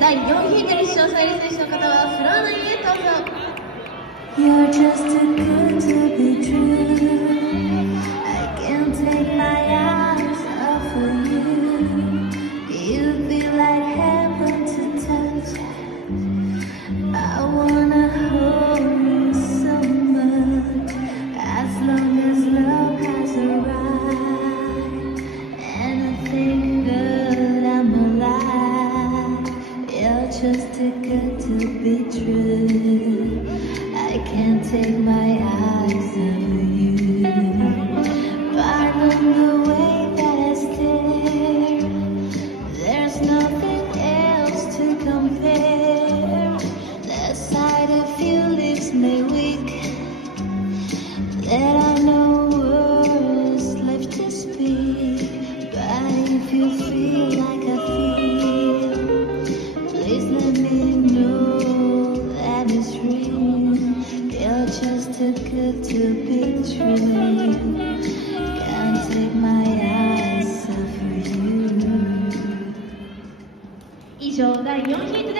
第4ヒートに出場される選手の方はフロア内へどうぞ。 You're just too good to be true. I can't take my eyes off of you. You feel like heaven to touch. I wanna hold you so much. As long as love has arrived, and I think that I'm alive. You're just too good to be true. I can't take my eyes off you. Pardon the way that I stare. There's nothing else to compare. The sight of you leaves me weak. There are no words left to speak. But if you feel like I feel, please let me know that it's real. You're just too good to be true. Can't take my eyes off of you. 以上第4ヒート